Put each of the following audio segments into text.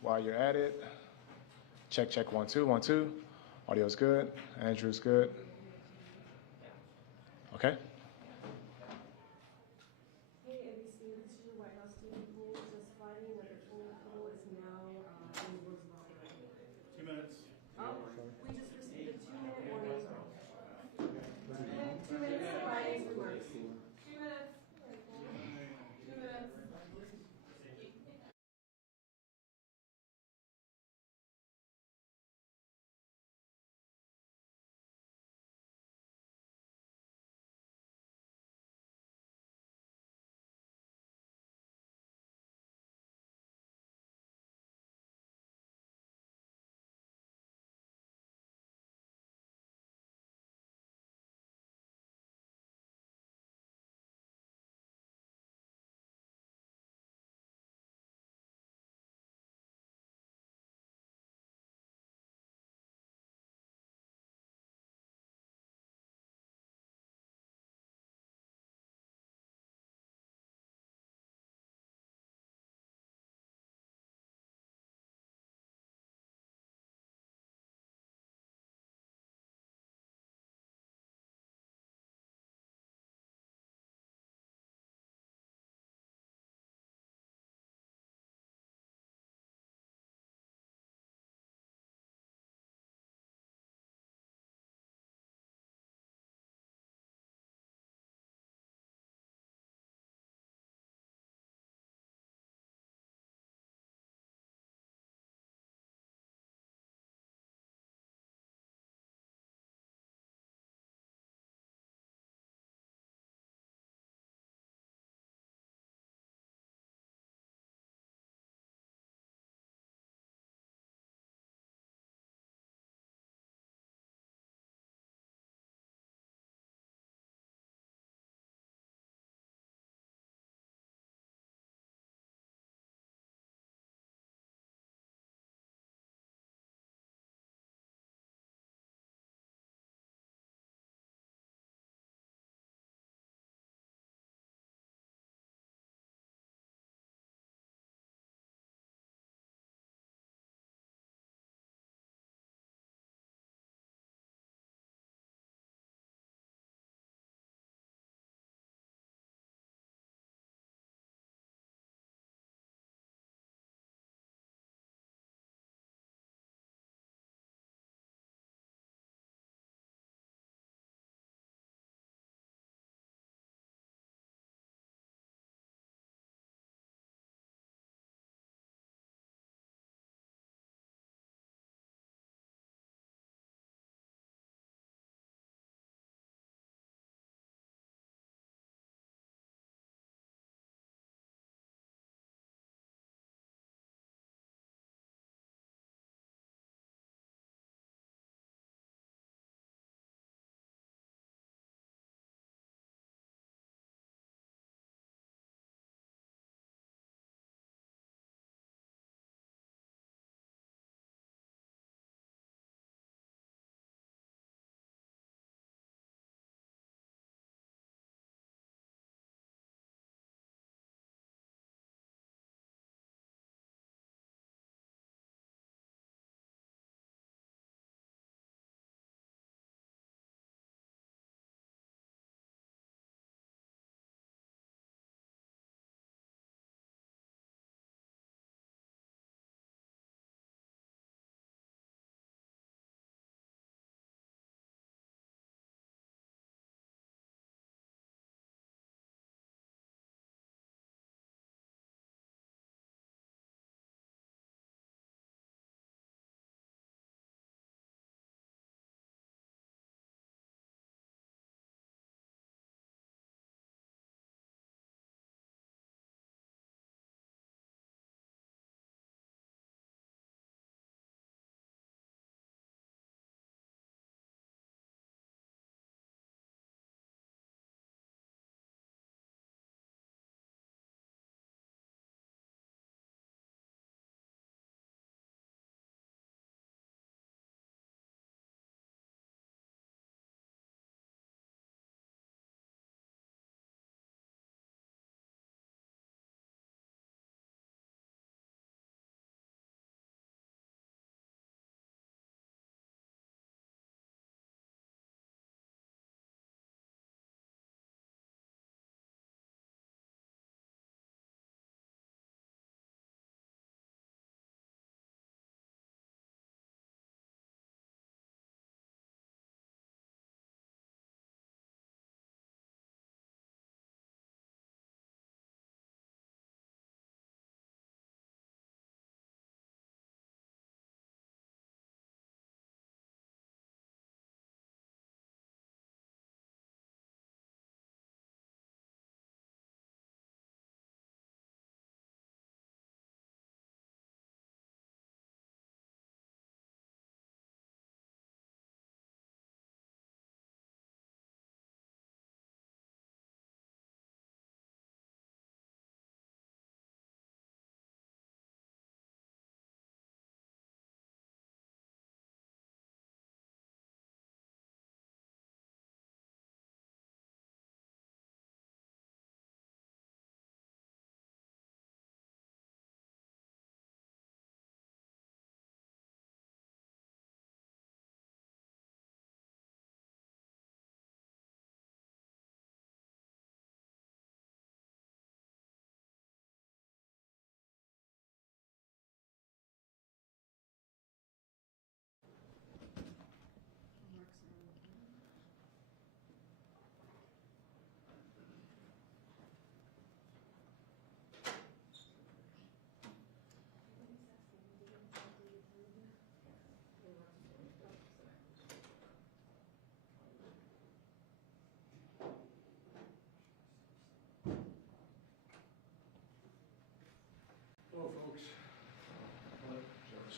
While you're at it, check, check, 1, 2, 1, 2. Audio's good. Andrew's good. Okay. Hey, NBC, this is your White House TV poll. Just finding that the total poll is now in Roosevelt. 2 minutes. Oh, we just received a 2-minute warning. 2 minutes advice remarks. 2 minutes.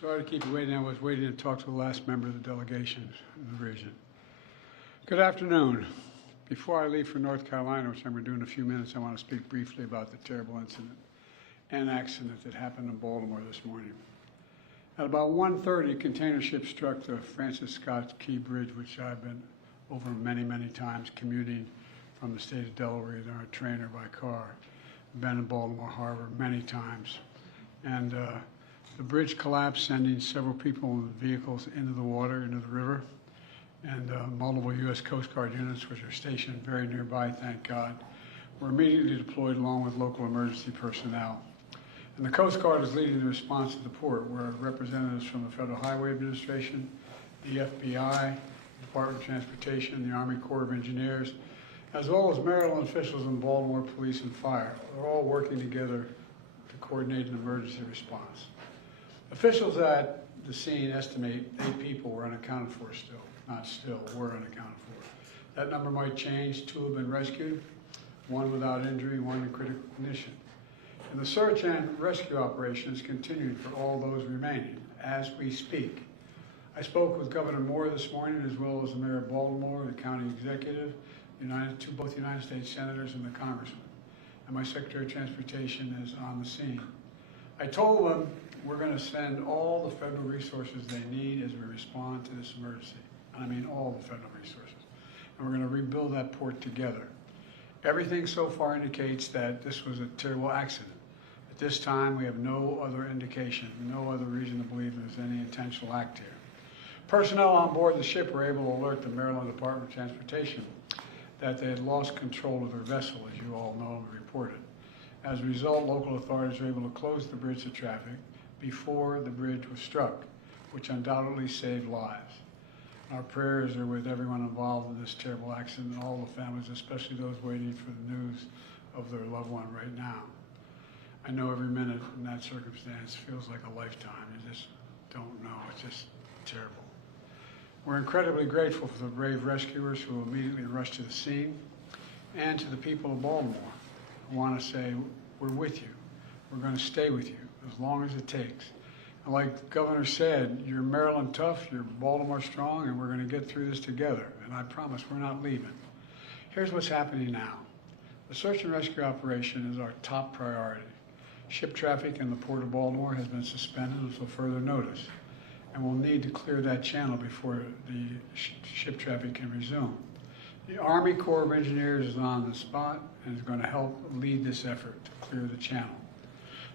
Sorry to keep you waiting. I was waiting to talk to the last member of the delegation in the region. Good afternoon. Before I leave for North Carolina, which I'm going to do in a few minutes, I want to speak briefly about the terrible incident and accident that happened in Baltimore this morning. At about 1:30, a container ship struck the Francis Scott Key Bridge, which I've been over many, many times commuting from the state of Delaware in our train or by car. I've been in Baltimore Harbor many times. And the bridge collapsed, sending several people and vehicles into the water, into the river. And multiple U.S. Coast Guard units, which are stationed very nearby, thank God, were immediately deployed along with local emergency personnel. And the Coast Guard is leading the response to the port, where representatives from the Federal Highway Administration, the FBI, the Department of Transportation, the Army Corps of Engineers, as well as Maryland officials and Baltimore Police and Fire, are all working together to coordinate an emergency response. Officials at the scene estimate 8 people were unaccounted for still. Not still, were unaccounted for. That number might change. 2 have been rescued, 1 without injury, 1 in critical condition. And the search and rescue operations continued for all those remaining as we speak. I spoke with Governor Moore this morning, as well as the Mayor of Baltimore, the county executive, both United States senators and the congressman. And my Secretary of Transportation is on the scene. I told them we're going to send all the federal resources they need as we respond to this emergency. And I mean all the federal resources. And we're going to rebuild that port together. Everything so far indicates that this was a terrible accident. At this time, we have no other indication, no other reason to believe there's any intentional act here. Personnel on board the ship were able to alert the Maryland Department of Transportation that they had lost control of their vessel, as you all know and reported. As a result, local authorities were able to close the bridge to traffic before the bridge was struck, which undoubtedly saved lives. Our prayers are with everyone involved in this terrible accident and all the families, especially those waiting for the news of their loved one right now. I know every minute in that circumstance feels like a lifetime. You just don't know. It's just terrible. We're incredibly grateful for the brave rescuers who immediately rushed to the scene, and to the people of Baltimore. I want to say we're with you. We're going to stay with you as long as it takes. And like the governor said, you're Maryland tough, you're Baltimore strong, and we're going to get through this together. And I promise we're not leaving. Here's what's happening now. The search and rescue operation is our top priority. Ship traffic in the Port of Baltimore has been suspended until further notice, and we'll need to clear that channel before the ship traffic can resume. The Army Corps of Engineers is on the spot and is going to help lead this effort to clear the channel.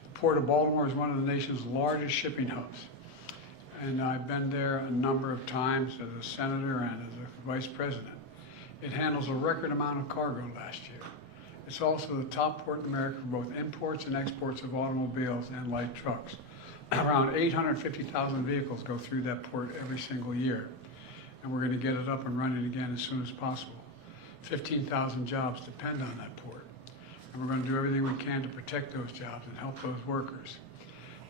The Port of Baltimore is one of the nation's largest shipping hubs, and I've been there a number of times as a senator and as a vice president. It handles a record amount of cargo last year. It's also the top port in America for both imports and exports of automobiles and light trucks. Around 850,000 vehicles go through that port every single year, and we're going to get it up and running again as soon as possible. 15,000 jobs depend on that port, and we're going to do everything we can to protect those jobs and help those workers.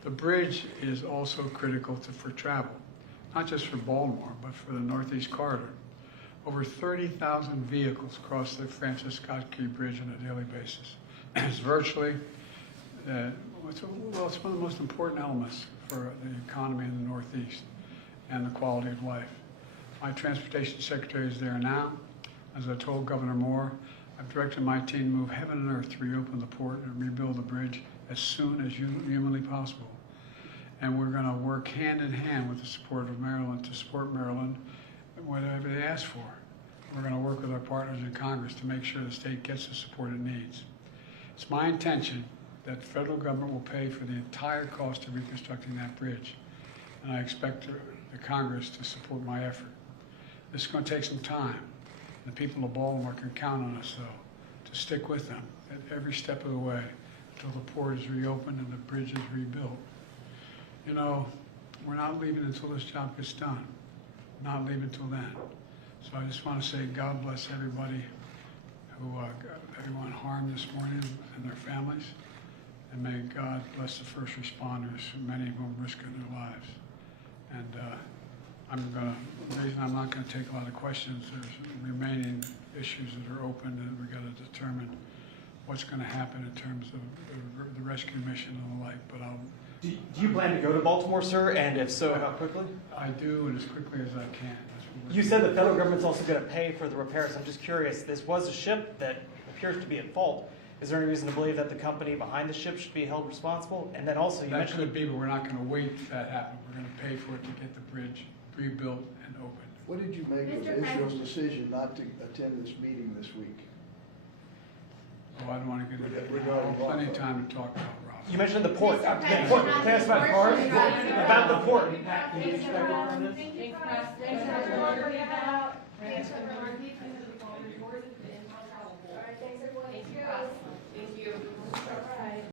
The bridge is also critical for travel, not just for Baltimore, but for the Northeast Corridor. Over 30,000 vehicles cross the Francis Scott Key Bridge on a daily basis. It's virtually, it's one of the most important elements for the economy in the Northeast and the quality of life. My transportation secretary is there now. As I told Governor Moore, I've directed my team to move heaven and earth to reopen the port and rebuild the bridge as soon as humanly possible. And we're going to work hand in hand with the support of Maryland to support Maryland whatever they ask for. We're going to work with our partners in Congress to make sure the state gets the support it needs. It's my intention that the federal government will pay for the entire cost of reconstructing that bridge, and I expect the Congress to support my effort. This is going to take some time. The people of Baltimore can count on us, though, to stick with them at every step of the way until the port is reopened and the bridge is rebuilt. You know, we're not leaving until this job gets done. Not leaving until then. So I just want to say God bless everybody who everyone harmed this morning and their families. And may God bless the first responders, many of whom risking their lives. And the reason I'm not going to take a lot of questions, there's remaining issues that are open, and we've got to determine what's going to happen in terms of the rescue mission and the like. But I'll Do you plan to go to Baltimore, sir? And if so, how quickly? I do, and as quickly as I can. That's what we're You said the federal government's also going to pay for the repairs. I'm just curious, this was a ship that appears to be at fault. Is there any reason to believe that the company behind the ship should be held responsible? And then also, you That mentioned... could be, but we're not going to wait for that to happen. We're going to pay for it to get the bridge rebuilt and opened. What did you make of Mr. Israel's President. decision not to attend this meeting this week? Oh, I don't want to get into that. Regarding Plenty of Rockwell. time to talk about Ross. You mentioned the port. Mr. The President, port. not Can I ask about the cars? port. About the port. Thank you, President. Thank you, President.